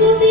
to be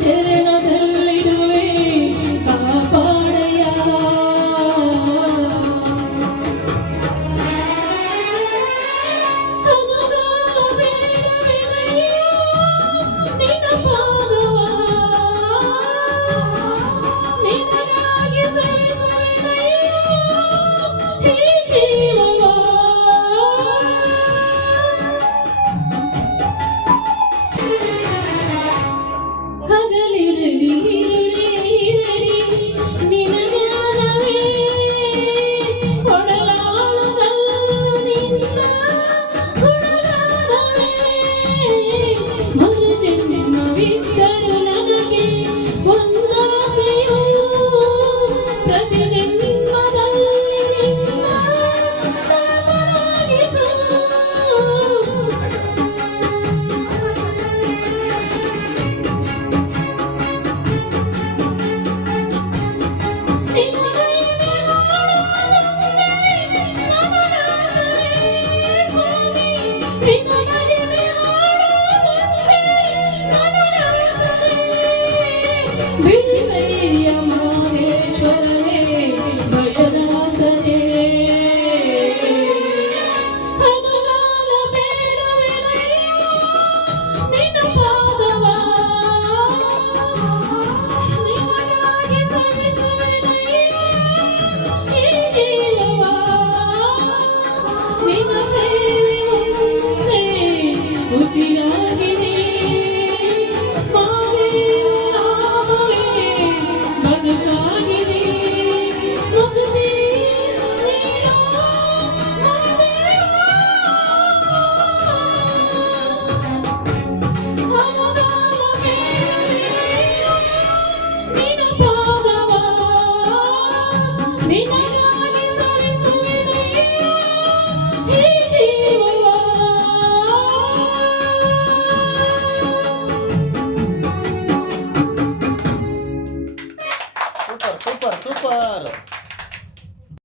చరణ